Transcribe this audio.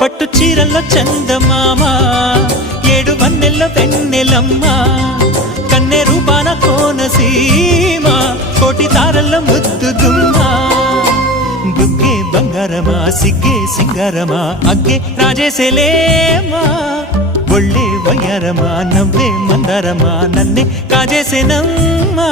పట్టు చీరల్లో చందమామ ఏడు వన్నెల్లో వెన్నెలమ్మ కన్నె రూపాన కోనసీమ కోటి తారల్లో ముద్దుగుమ్మ బుగ్గే బంగారమా సిగ్గే సింగారమా అగ్గే రాజేసేలేమా ఒళ్ళే వయ్యారమా నవ్వే మందారమా నన్నే కాజేసేనమ్మా